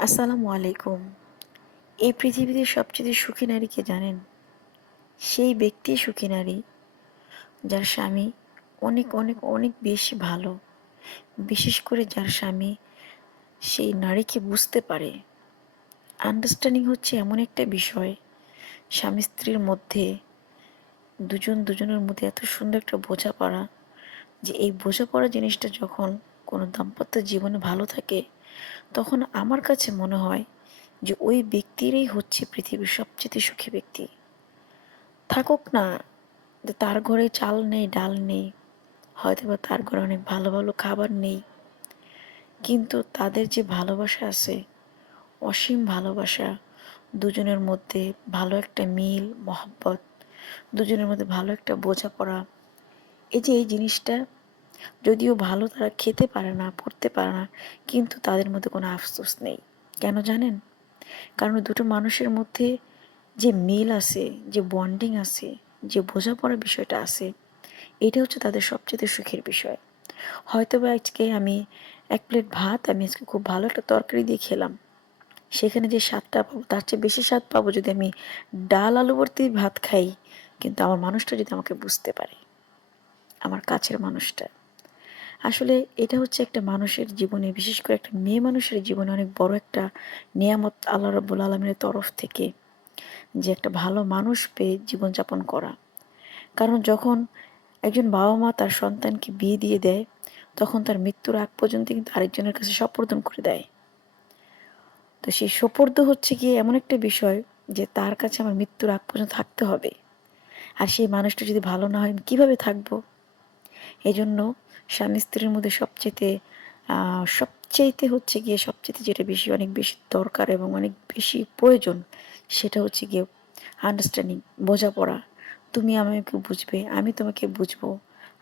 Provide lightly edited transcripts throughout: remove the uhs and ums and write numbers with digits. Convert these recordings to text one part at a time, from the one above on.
আসসালামু আলাইকুম। এই পৃথিবীতে সবচেয়ে সুখী নারী কে জানেন? সেই ব্যক্তি সুখী নারী যার স্বামী অনেক অনেক অনেক বেশি ভালো। বিশেষ করে যার স্বামী সেই নারীকে বুঝতে পারে। আন্ডারস্ট্যান্ডিং হচ্ছে এমন একটা বিষয়, স্বামী স্ত্রীর মধ্যে দুজন দুজনের মধ্যে এত সুন্দর একটা বোঝাপড়া, যে এই বোঝাপড়া জিনিসটা যখন কোনো দাম্পত্য জীবনে ভালো থাকে, তখন আমার কাছে মনে হয় যে ওই ব্যক্তিরই হচ্ছে পৃথিবীর সবচেয়ে সুখী ব্যক্তি। থাকুক না যে তার ঘরে চাল নেই, ডাল নেই, হয়তোবা তার ঘরে অনেক ভালো ভালো খাবার নেই, কিন্তু তাদের যে ভালোবাসা আছে, অসীম ভালোবাসা, দুজনের মধ্যে ভালো একটা মিল মহব্বত, দুজনের মধ্যে ভালো একটা বোঝাপড়া, এই যে এই জিনিসটা, যদিও ভালো তারা খেতে পারে না, পড়তে পারে না, কিন্তু তাদের মধ্যে কোনো আফসোস নেই। কেন জানেন? কারণ দুটো মানুষের মধ্যে যে মিল আছে, যে বন্ডিং আছে, যে বোঝাপড়ার বিষয়টা আছে, এটা হচ্ছে তাদের সবচেয়ে সুখের বিষয়। হয়তোবা আজকে আমি ১ প্লেট ভাত আমি আজকে খুব ভালো একটা তরকারি দিয়ে খেলাম। সেখানে যে স্বাদটা পাবো তার চেয়ে বেশি স্বাদ পাবো যদি আমি ডাল আলু ভর্তি ভাত খাই। কিন্তু আমার মানুষটা যদি আমাকে বুঝতে পারে, আমার কাছের মানুষটা। আসলে এটা হচ্ছে একটা মানুষের জীবনে, বিশেষ করে একটা মেয়ে মানুষের জীবনে অনেক বড় একটা নেয়ামত আল্লাহ রাব্বুল আলামিনের তরফ থেকে, যে একটা ভালো মানুষ পেয়ে জীবনযাপন করা। কারণ যখন একজন বাবা-মা তার সন্তানকে বিয়ে দিয়ে দেয়, তখন তার মৃত্যুর আগ পর্যন্ত কিন্তু আরেকজনের কাছে সোপর্দ করে দেয়। তো সেই সোপর্দ হচ্ছে গিয়ে এমন একটা বিষয়, যে তার কাছে আমার মৃত্যুর আগ পর্যন্ত থাকতে হবে। আর সেই মানুষটা যদি ভালো না হয় আমি কিভাবে থাকবো? এজন্য স্বামী-স্ত্রীর মধ্যে সবচাইতে হচ্ছে গিয়ে সবচাইতে যেটা বেশি, অনেক বেশি দরকার এবং অনেক বেশি প্রয়োজন, সেটা হচ্ছে গিয়ে আন্ডারস্ট্যান্ডিং, বোঝাপড়া। তুমি আমাকে বুঝবে, আমি তোমাকে বুঝবো।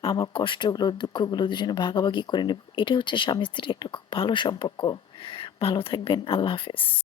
আমার কষ্টগুলো, দুঃখগুলো দুজনে ভাগাভাগি করে নেব। এটা হচ্ছে স্বামী-স্ত্রীর একটা খুব ভালো সম্পর্ক। ভালো থাকবেন। আল্লাহ হাফেজ।